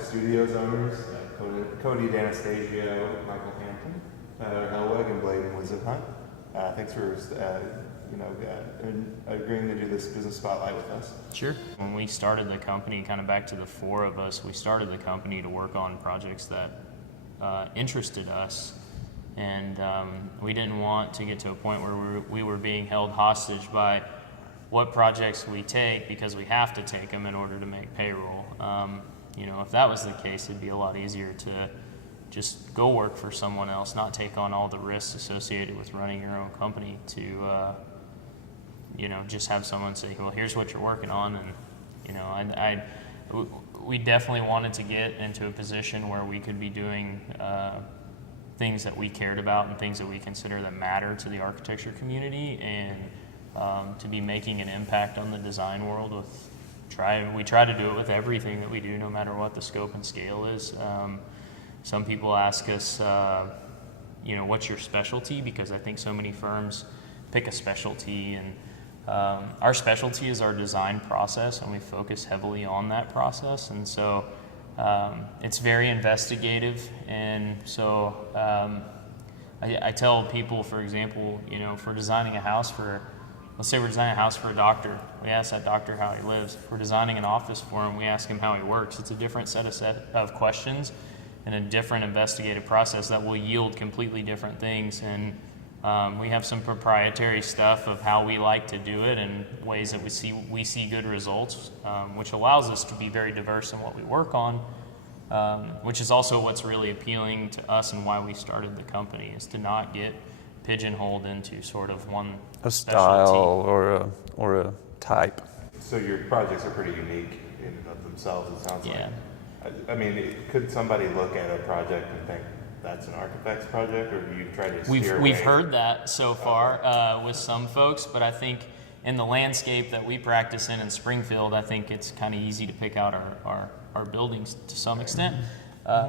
Arkifex Studios owners, Cody D'Anastasio, Michael Hampton, Helweg, and Bladen Wizenhunt. Thanks for agreeing to do this business spotlight with us. Sure. When we started the company, kind of back to the four of us, we started the company to work on projects that interested us, and we didn't want to get to a point where we were being held hostage by what projects we take because we have to take them in order to make payroll. If that was the case, it'd be a lot easier to just go work for someone else, not take on all the risks associated with running your own company to, just have someone say, well, here's what you're working on. And, we definitely wanted to get into a position where we could be doing things that we cared about and things that we consider that matter to the architecture community, and to be making an impact on the design world. We try to do it with everything that we do, no matter what the scope and scale is. Some people ask us, what's your specialty? Because I think so many firms pick a specialty, and our specialty is our design process, and we focus heavily on that process. And so it's very investigative. And so I tell people, for example, if we're designing a house let's say we're designing a house for a doctor, we ask that doctor how he lives. If we're designing an office for him, we ask him how he works. It's a different set of questions and a different investigative process that will yield completely different things. And we have some proprietary stuff of how we like to do it and ways that we see good results, which allows us to be very diverse in what we work on, which is also what's really appealing to us and why we started the company, is to not get pigeonholed into sort of one style or a type. So your projects are pretty unique in and of themselves, it sounds Yeah. like. I mean, could somebody look at a project and think that's an Arkifex project, or do you try to steer away? We've heard that so far with some folks, but I think in the landscape that we practice in Springfield, I think it's kind of easy to pick out our buildings to some extent.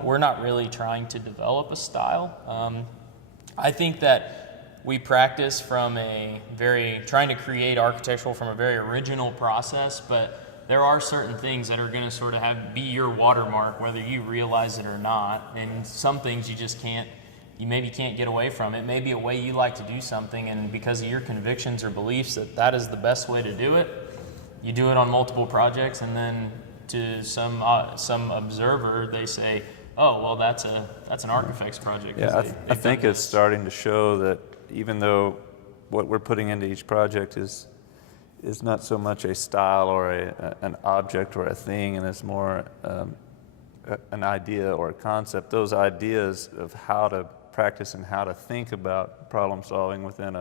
We're not really trying to develop a style. I think that we practice from trying to create architectural from a very original process, but there are certain things that are going to sort of be your watermark, whether you realize it or not. And some things you maybe can't get away from. It may be a way you like to do something, and because of your convictions or beliefs that is the best way to do it, you do it on multiple projects, and then to some observer, they say, oh, well, that's an Arkifex project. Yeah, I think it's starting to show that even though what we're putting into each project is not so much a style or an object or a thing, and it's more an idea or a concept. Those ideas of how to practice and how to think about problem solving within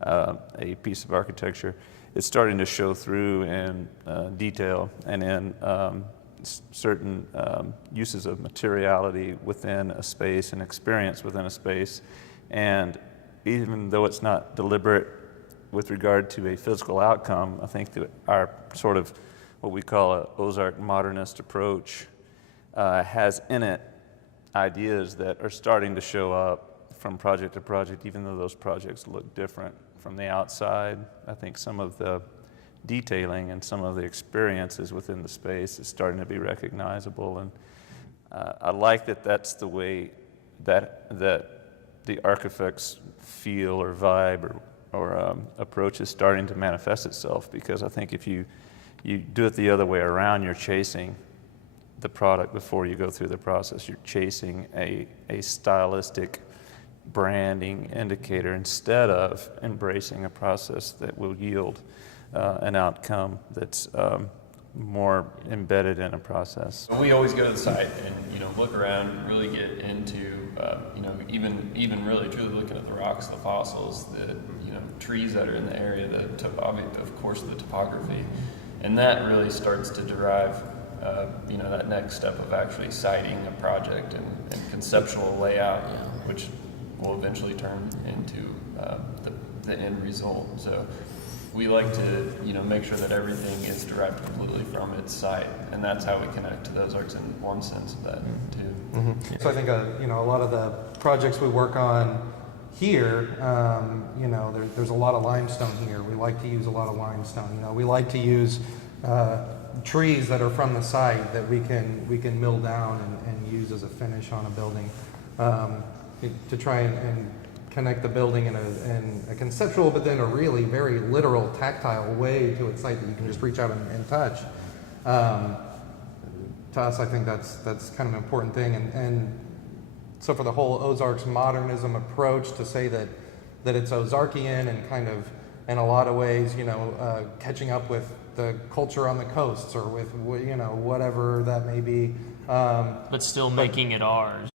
a piece of architecture, it's starting to show through in detail and in certain uses of materiality within a space and experience within a space. And even though it's not deliberate with regard to a physical outcome, I think that our sort of what we call a Ozark modernist approach has in it ideas that are starting to show up from project to project, even though those projects look different from the outside. I think some of the detailing and some of the experiences within the space is starting to be recognizable, and I like that that's the way that the Arkifex feel or vibe or approach is starting to manifest itself, because I think if you do it the other way around, you're chasing the product before you go through the process. You're chasing a stylistic branding indicator instead of embracing a process that will yield an outcome that's more embedded in a process. We always go to the site and look around, really get into even really truly looking at the rocks, the fossils, the trees that are in the area, of course the topography, and that really starts to derive that next step of actually siting a project and conceptual layout, which will eventually turn into the end result. So we like to make sure that everything is derived completely from its site, and that's how we connect to those arts in one sense of that too. Mm-hmm. So I think a lot of the projects we work on here, there's a lot of limestone here. We like to use a lot of limestone. We like to use trees that are from the site that we can mill down and use as a finish on a building, to try and connect the building in a conceptual, but then a really very literal, tactile way to its site that you can just reach out and touch. To us, I think that's kind of an important thing, and so for the whole Ozarks modernism approach to say that it's Ozarkian and kind of in a lot of ways, catching up with the culture on the coasts or with whatever that may be, But still making it ours.